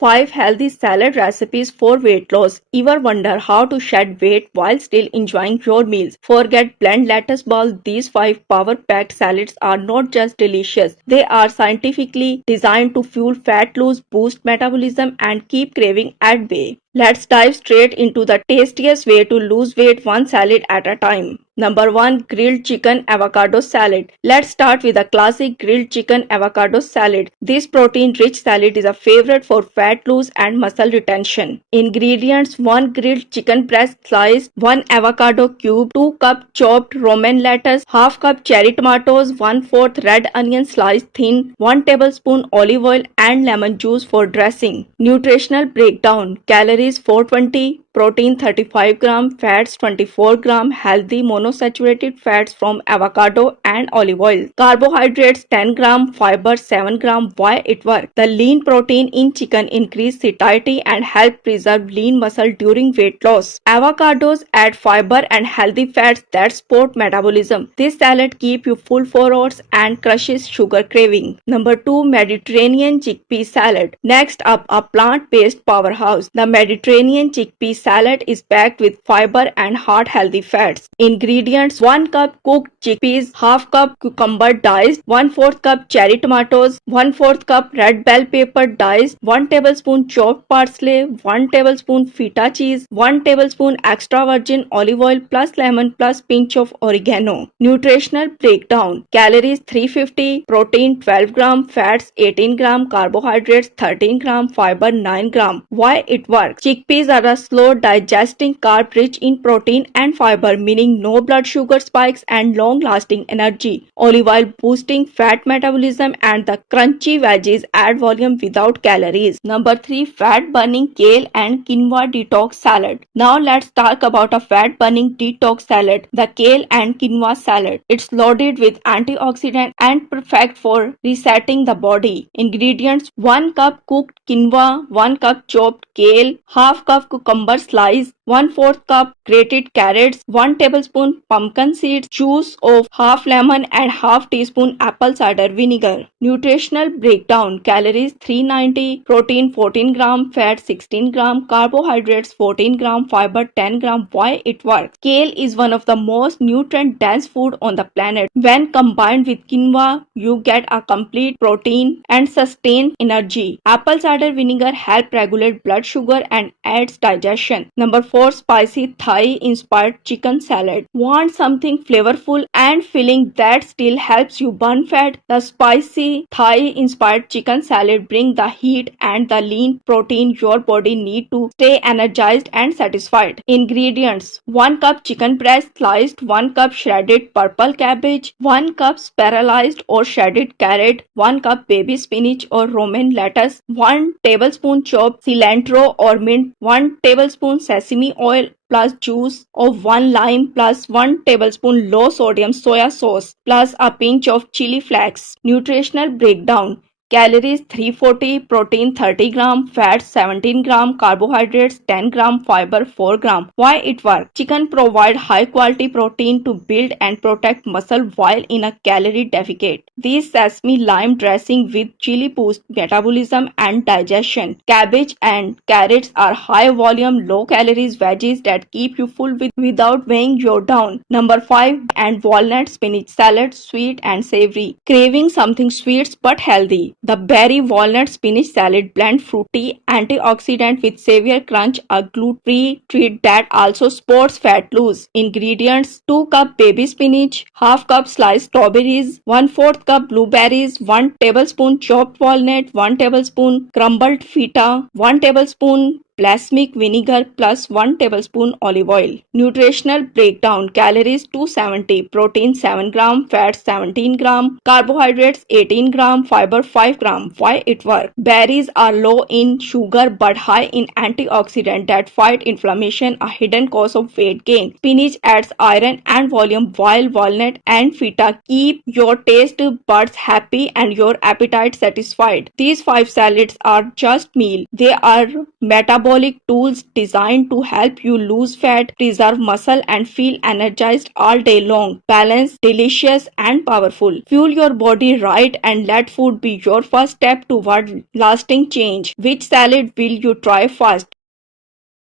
5 healthy salad recipes for weight loss. Ever wonder how to shed weight while still enjoying your meals? Forget blend lettuce balls. These 5 power-packed salads are not just delicious. They are scientifically designed to fuel fat loss, boost metabolism, and keep craving at bay. Let's dive straight into the tastiest way to lose weight one salad at a time. Number 1. Grilled Chicken Avocado Salad. Let's start with a classic grilled chicken avocado salad. This protein-rich salad is a favorite for fat loss and muscle retention. Ingredients: 1 grilled chicken breast sliced, 1 avocado cube, 2 cup chopped Roman lettuce, half cup cherry tomatoes, 1/4 red onion sliced thin, 1 tablespoon olive oil and lemon juice for dressing. Nutritional breakdown: calories 420, protein 35 gram, fats 24 gram, healthy monosaturated fats from avocado and olive oil. Carbohydrates 10 gram, fiber 7 gram. Why it works? The lean protein in chicken increase satiety and help preserve lean muscle during weight loss. Avocados add fiber and healthy fats that support metabolism. This salad keeps you full for hours and crushes sugar craving. Number 2. Mediterranean Chickpea Salad. Next up, a plant-based powerhouse. The Mediterranean chickpea salad is packed with fiber and heart-healthy fats. Ingredients: 1 cup cooked chickpeas, half cup cucumber diced, 1/4 cup cherry tomatoes, 1/4 cup red bell pepper diced, 1 tablespoon chopped parsley, 1 tablespoon feta cheese, 1 tablespoon extra virgin olive oil plus lemon plus pinch of oregano. Nutritional breakdown: calories 350, protein 12 gram, fats 18 gram, carbohydrates 13 gram, fiber 9 gram. Why it works? Chickpeas are a slow digesting carb rich in protein and fiber, meaning no blood sugar spikes and long lasting energy. Olive oil boosting fat metabolism, and the crunchy veggies add volume without calories. Number 3. Fat burning kale and quinoa detox salad. Now let's talk about a fat burning detox salad, the kale and quinoa salad. It's loaded with antioxidant and perfect for resetting the body. Ingredients: 1 cup cooked quinoa, 1 cup chopped kale, half cup cucumber slice, 1/4 cup grated carrots, 1 tablespoon pumpkin seeds, juice of half lemon and half teaspoon apple cider vinegar. Nutritional breakdown: calories 390, protein 14 gram, fat 16 gram, carbohydrates 14 gram, fiber 10 gram. Why it works? Kale is one of the most nutrient dense food on the planet. When combined with quinoa, you get a complete protein and sustain energy. Apple cider vinegar help regulate blood sugar and aids digestion. Number 4. Spicy Thai inspired chicken salad. Want something flavorful and filling that still helps you burn fat? The spicy Thai inspired chicken salad brings the heat and the lean protein your body needs to stay energized and satisfied. Ingredients: 1 cup chicken breast sliced, 1 cup shredded purple cabbage, 1 cup spiralized or shredded carrot, 1 cup baby spinach or romaine lettuce, 1 tablespoon chopped cilantro or mint, 1 tablespoon sesame oil plus juice of 1 lime plus 1 tablespoon low sodium soya sauce plus a pinch of chili flakes. Nutritional breakdown: calories 340, protein 30 gram, fats 17 gram, carbohydrates 10 gram, fiber 4 gram. Why it works? Chicken provide high quality protein to build and protect muscle while in a calorie deficit. This sesame lime dressing with chili boosts metabolism and digestion. Cabbage and carrots are high volume, low calories veggies that keep you full without weighing you down. Number 5. And walnut spinach salad, sweet and savory. Craving something sweet but healthy? The berry walnut spinach salad blends fruity antioxidant with savory crunch, a gluten-free treat that also supports fat loss. Ingredients: 2 cup baby spinach, half cup sliced strawberries, 1/4 cup blueberries, 1 tablespoon chopped walnut, 1 tablespoon crumbled feta, 1 tablespoon balsamic vinegar plus 1 tablespoon olive oil. Nutritional breakdown: calories 270, protein 7 gram, fat 17 gram, carbohydrates 18 gram, fiber 5 gram. Why it works? Berries are low in sugar but high in antioxidant that fight inflammation, a hidden cause of weight gain. Spinach adds iron and volume, while walnut and feta keep your taste buds happy and your appetite satisfied. These 5 salads are just meal. They are metabolic metabolic tools designed to help you lose fat, preserve muscle, and feel energized all day long. Balanced, delicious, and powerful. Fuel your body right and let food be your first step toward lasting change. Which salad will you try first?